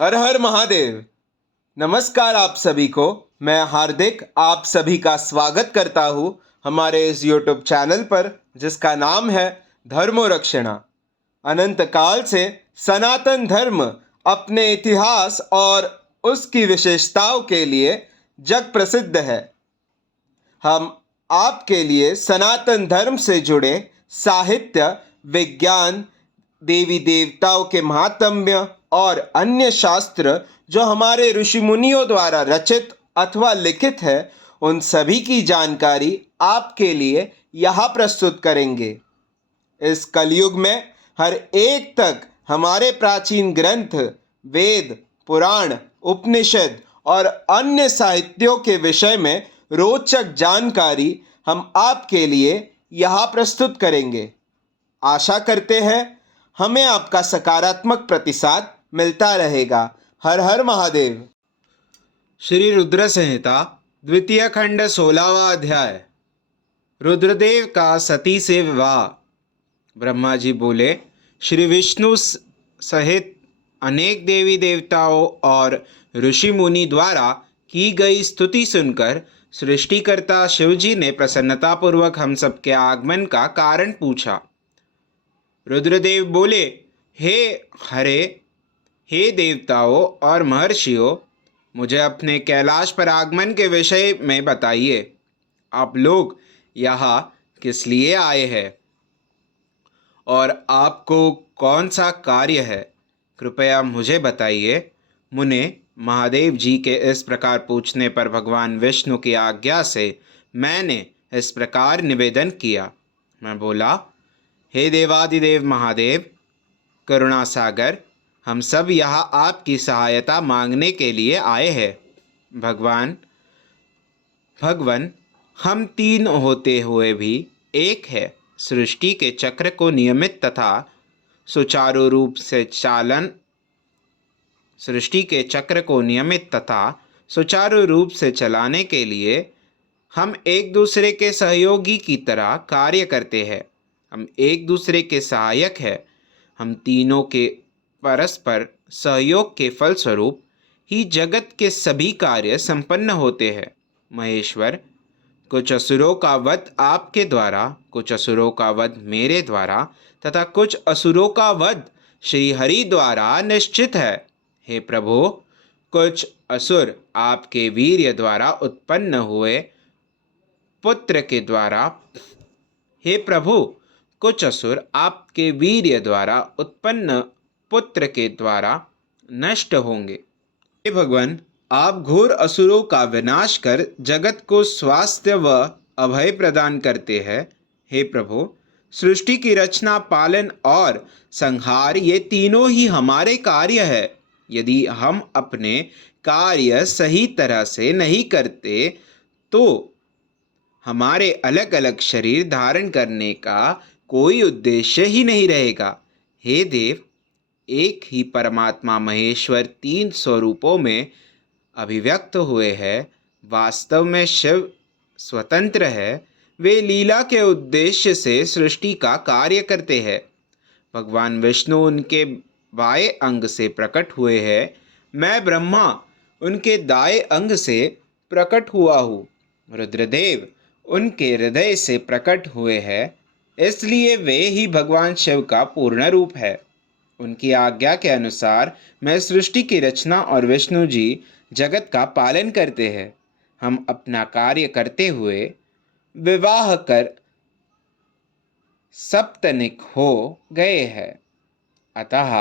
हर हर महादेव। नमस्कार आप सभी को। मैं हार्दिक आप सभी का स्वागत करता हूँ हमारे इस YouTube चैनल पर जिसका नाम है धर्मोरक्षणा। अनंत काल से सनातन धर्म अपने इतिहास और उसकी विशेषताओं के लिए जग प्रसिद्ध है। हम आपके लिए सनातन धर्म से जुड़े साहित्य, विज्ञान, देवी देवताओं के महात्म्य और अन्य शास्त्र जो हमारे ऋषि मुनियों द्वारा रचित अथवा लिखित है, उन सभी की जानकारी आपके लिए यहाँ प्रस्तुत करेंगे। इस कलयुग में हर एक तक हमारे प्राचीन ग्रंथ, वेद, पुराण, उपनिषद और अन्य साहित्यों के विषय में रोचक जानकारी हम आपके लिए यहाँ प्रस्तुत करेंगे। आशा करते हैं हमें आपका सकारात्मक प्रतिसाद मिलता रहेगा। हर हर महादेव। श्री रुद्र संहिता द्वितीय खंड 16वां अध्याय। रुद्रदेव का सती से विवाह। ब्रह्मा जी बोले, श्री विष्णु सहित अनेक देवी देवताओं और ऋषि मुनि द्वारा की गई स्तुति सुनकर सृष्टिकर्ता शिवजी ने प्रसन्नतापूर्वक हम सबके आगमन का कारण पूछा। रुद्रदेव बोले, हे हरे, हे देवताओं और महर्षियों, मुझे अपने कैलाश पर आगमन के विषय में बताइए। आप लोग यहाँ किस लिए आए हैं और आपको कौन सा कार्य है, कृपया मुझे बताइए। मुने महादेव जी के इस प्रकार पूछने पर भगवान विष्णु की आज्ञा से मैंने इस प्रकार निवेदन किया। मैं बोला, हे देवादिदेव महादेव, करुणा सागर, हम सब यहाँ आपकी सहायता मांगने के लिए आए हैं। भगवान, हम तीन होते हुए भी एक है। सृष्टि के चक्र को नियमित तथा सुचारू रूप से चलाने के लिए हम एक दूसरे के सहयोगी की तरह कार्य करते हैं। हम एक दूसरे के सहायक हैं। हम तीनों के परस्पर सहयोग के फलस्वरूप ही जगत के सभी कार्य संपन्न होते हैं। महेश्वर, कुछ असुरों का वध आपके द्वारा, कुछ असुरों का वध मेरे द्वारा तथा कुछ असुरों का वध श्री हरि द्वारा निश्चित है। हे प्रभु, कुछ असुर आपके वीर्य द्वारा उत्पन्न हुए पुत्र के द्वारा हे प्रभु, कुछ असुर आपके वीर्य द्वारा उत्पन्न पुत्र के द्वारा नष्ट होंगे। हे भगवान, आप घोर असुरों का विनाश कर जगत को स्वास्थ्य व अभय प्रदान करते हैं। हे प्रभु, सृष्टि की रचना, पालन और संहार ये तीनों ही हमारे कार्य है। यदि हम अपने कार्य सही तरह से नहीं करते तो हमारे अलग अलग शरीर धारण करने का कोई उद्देश्य ही नहीं रहेगा। हे देव, एक ही परमात्मा महेश्वर तीन स्वरूपों में अभिव्यक्त हुए हैं। वास्तव में शिव स्वतंत्र है। वे लीला के उद्देश्य से सृष्टि का कार्य करते हैं। भगवान विष्णु उनके बाएं अंग से प्रकट हुए हैं। मैं ब्रह्मा उनके दाएं अंग से प्रकट हुआ हूँ। रुद्रदेव उनके हृदय से प्रकट हुए हैं, इसलिए वे ही भगवान शिव का पूर्ण रूप है। उनकी आज्ञा के अनुसार मैं सृष्टि की रचना और विष्णु जी जगत का पालन करते हैं। हम अपना कार्य करते हुए विवाह कर सप्तनिक हो गए हैं। अतः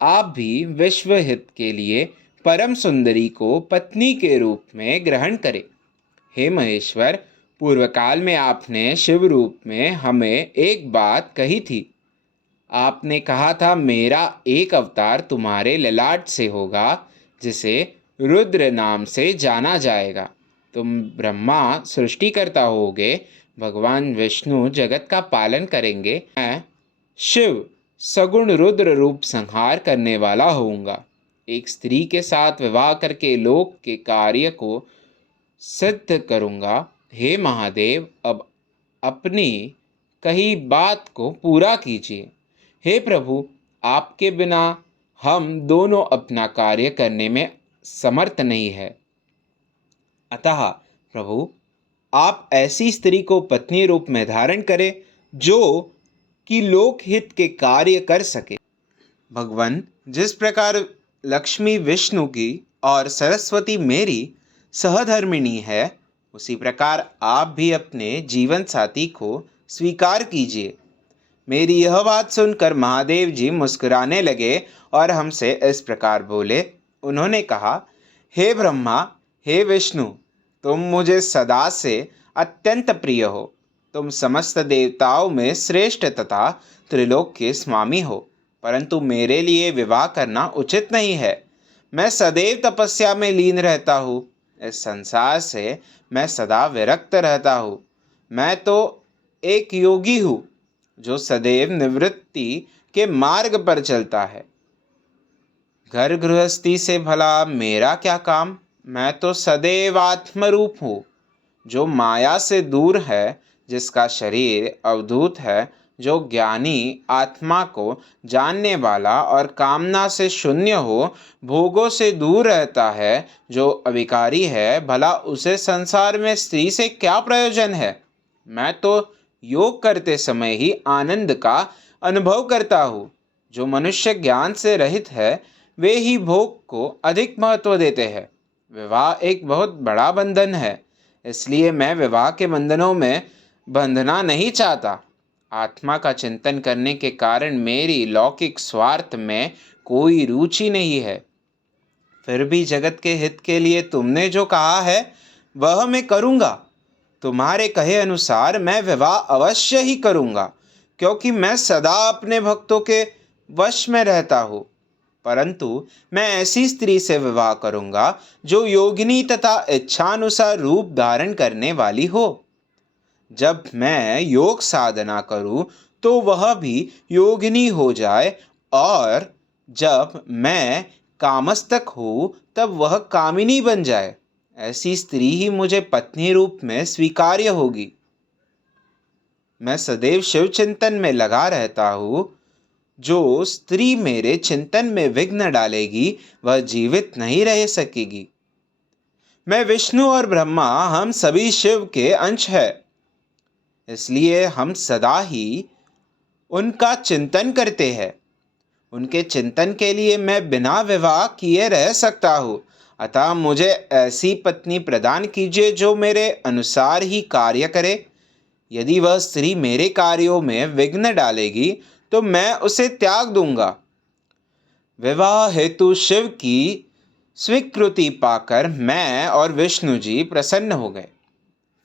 आप भी विश्व हित के लिए परम सुंदरी को पत्नी के रूप में ग्रहण करें। हे महेश्वर, पूर्व काल में आपने शिव रूप में हमें एक बात कही थी। आपने कहा था, मेरा एक अवतार तुम्हारे ललाट से होगा जिसे रुद्र नाम से जाना जाएगा। तुम ब्रह्मा सृष्टिकर्ता होगे, भगवान विष्णु जगत का पालन करेंगे, मैं शिव सगुण रुद्र रूप संहार करने वाला होऊंगा। एक स्त्री के साथ विवाह करके लोक के कार्य को सिद्ध करूंगा। हे महादेव, अब अपनी कही बात को पूरा कीजिए। हे प्रभु, आपके बिना हम दोनों अपना कार्य करने में समर्थ नहीं है। अतः प्रभु, आप ऐसी स्त्री को पत्नी रूप में धारण करें जो कि लोकहित के कार्य कर सके। भगवान, जिस प्रकार लक्ष्मी विष्णु की और सरस्वती मेरी सहधर्मिणी है, उसी प्रकार आप भी अपने जीवन साथी को स्वीकार कीजिए। मेरी यह बात सुनकर महादेव जी मुस्कुराने लगे और हमसे इस प्रकार बोले। उन्होंने कहा, हे ब्रह्मा, हे विष्णु, तुम मुझे सदा से अत्यंत प्रिय हो। तुम समस्त देवताओं में श्रेष्ठ तथा त्रिलोक के स्वामी हो, परंतु मेरे लिए विवाह करना उचित नहीं है। मैं सदैव तपस्या में लीन रहता हूँ। इस संसार से मैं सदा विरक्त रहता हूँ। मैं तो एक योगी हूँ जो सदैव निवृत्ति के मार्ग पर चलता है। घर गृहस्थी से भला मेरा क्या काम? मैं तो सदैव आत्मरूप हूँ जो माया से दूर है, जिसका शरीर अवधूत है, जो ज्ञानी आत्मा को जानने वाला और कामना से शून्य हो, भोगों से दूर रहता है, जो अविकारी है, भला उसे संसार में स्त्री से क्या प्रयोजन है? मैं तो योग करते समय ही आनंद का अनुभव करता हूँ। जो मनुष्य ज्ञान से रहित है, वे ही भोग को अधिक महत्व देते हैं। विवाह एक बहुत बड़ा बंधन है, इसलिए मैं विवाह के बंधनों में बंधना नहीं चाहता। आत्मा का चिंतन करने के कारण मेरी लौकिक स्वार्थ में कोई रुचि नहीं है। फिर भी जगत के हित के लिए तुमने जो कहा है वह मैं करूँगा। तुम्हारे कहे अनुसार मैं विवाह अवश्य ही करूँगा, क्योंकि मैं सदा अपने भक्तों के वश में रहता हूँ। परंतु मैं ऐसी स्त्री से विवाह करूँगा जो योगिनी तथा इच्छानुसार रूप धारण करने वाली हो। जब मैं योग साधना करूँ तो वह भी योगिनी हो जाए, और जब मैं कामस्तक हूँ तब वह कामिनी बन जाए। ऐसी स्त्री ही मुझे पत्नी रूप में स्वीकार्य होगी। मैं सदैव शिव चिंतन में लगा रहता हूँ। जो स्त्री मेरे चिंतन में विघ्न डालेगी वह जीवित नहीं रह सकेगी। मैं विष्णु और ब्रह्मा, हम सभी शिव के अंश हैं, इसलिए हम सदा ही उनका चिंतन करते हैं। उनके चिंतन के लिए मैं बिना विवाह किए रह सकता हूँ। अतः मुझे ऐसी पत्नी प्रदान कीजिए जो मेरे अनुसार ही कार्य करे। यदि वह स्त्री मेरे कार्यों में विघ्न डालेगी तो मैं उसे त्याग दूंगा। विवाह हेतु शिव की स्वीकृति पाकर मैं और विष्णु जी प्रसन्न हो गए।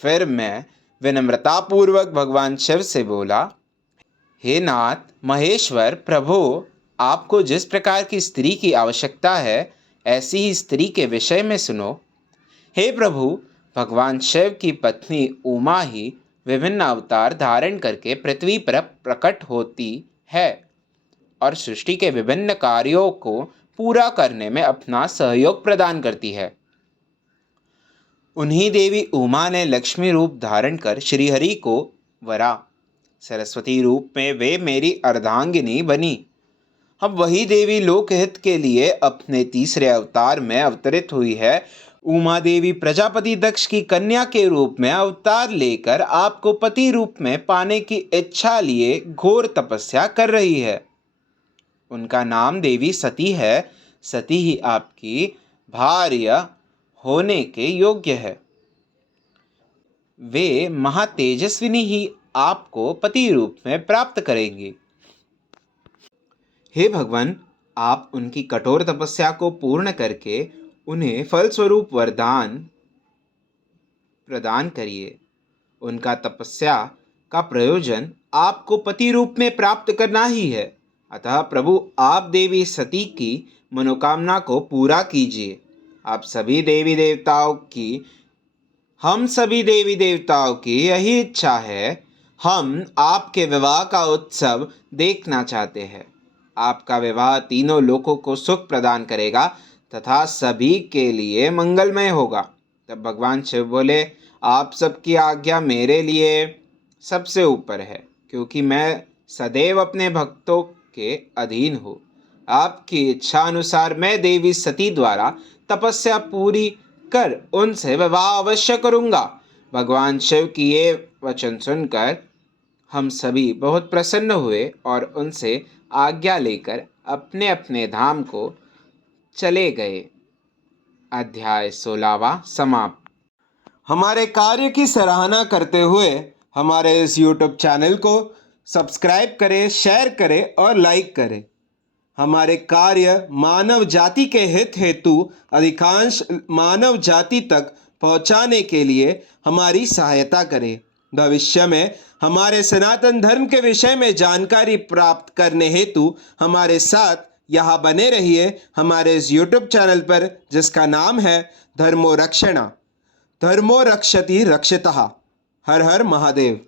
फिर मैं विनम्रतापूर्वक भगवान शिव से बोला, हे नाथ महेश्वर प्रभु, आपको जिस प्रकार की स्त्री की आवश्यकता है, ऐसी ही स्त्री के विषय में सुनो। हे प्रभु, भगवान शिव की पत्नी उमा ही विभिन्न अवतार धारण करके पृथ्वी पर प्रकट होती है और सृष्टि के विभिन्न कार्यों को पूरा करने में अपना सहयोग प्रदान करती है। उन्हीं देवी उमा ने लक्ष्मी रूप धारण कर श्रीहरि को वरा। सरस्वती रूप में वे मेरी अर्धांगिनी बनी। अब वही देवी लोकहित के लिए अपने तीसरे अवतार में अवतरित हुई है। उमा देवी प्रजापति दक्ष की कन्या के रूप में अवतार लेकर आपको पति रूप में पाने की इच्छा लिए घोर तपस्या कर रही है। उनका नाम देवी सती है। सती ही आपकी भार्या होने के योग्य है। वे महातेजस्विनी ही आपको पति रूप में प्राप्त करेंगी। हे भगवान, आप उनकी कठोर तपस्या को पूर्ण करके उन्हें फलस्वरूप वरदान प्रदान करिए। उनका तपस्या का प्रयोजन आपको पति रूप में प्राप्त करना ही है। अतः प्रभु, आप देवी सती की मनोकामना को पूरा कीजिए। आप सभी देवी देवताओं की हम सभी देवी देवताओं की यही इच्छा है। हम आपके विवाह का उत्सव देखना चाहते हैं। आपका विवाह तीनों लोकों को सुख प्रदान करेगा तथा सभी के लिए मंगलमय होगा। तब भगवान शिव बोले, आप सबकी आज्ञा मेरे लिए सबसे ऊपर है, क्योंकि मैं सदैव अपने भक्तों के अधीन हूँ। आपकी इच्छा अनुसार मैं देवी सती द्वारा तपस्या पूरी कर उनसे विवाह अवश्य करूंगा। भगवान शिव की ये वचन सुनकर हम सभी बहुत प्रसन्न हुए और उनसे आज्ञा लेकर अपने अपने धाम को चले गए। अध्याय 16वां समाप्त। हमारे कार्य की सराहना करते हुए हमारे इस YouTube चैनल को सब्सक्राइब करें, शेयर करें और लाइक करें। हमारे कार्य मानव जाति के हित हेतु अधिकांश मानव जाति तक पहुंचाने के लिए हमारी सहायता करें। भविष्य में हमारे सनातन धर्म के विषय में जानकारी प्राप्त करने हेतु हमारे साथ यहाँ बने रहिए हमारे इस YouTube चैनल पर, जिसका नाम है धर्मो रक्षणा। धर्मो रक्षति रक्षितः। हर हर महादेव।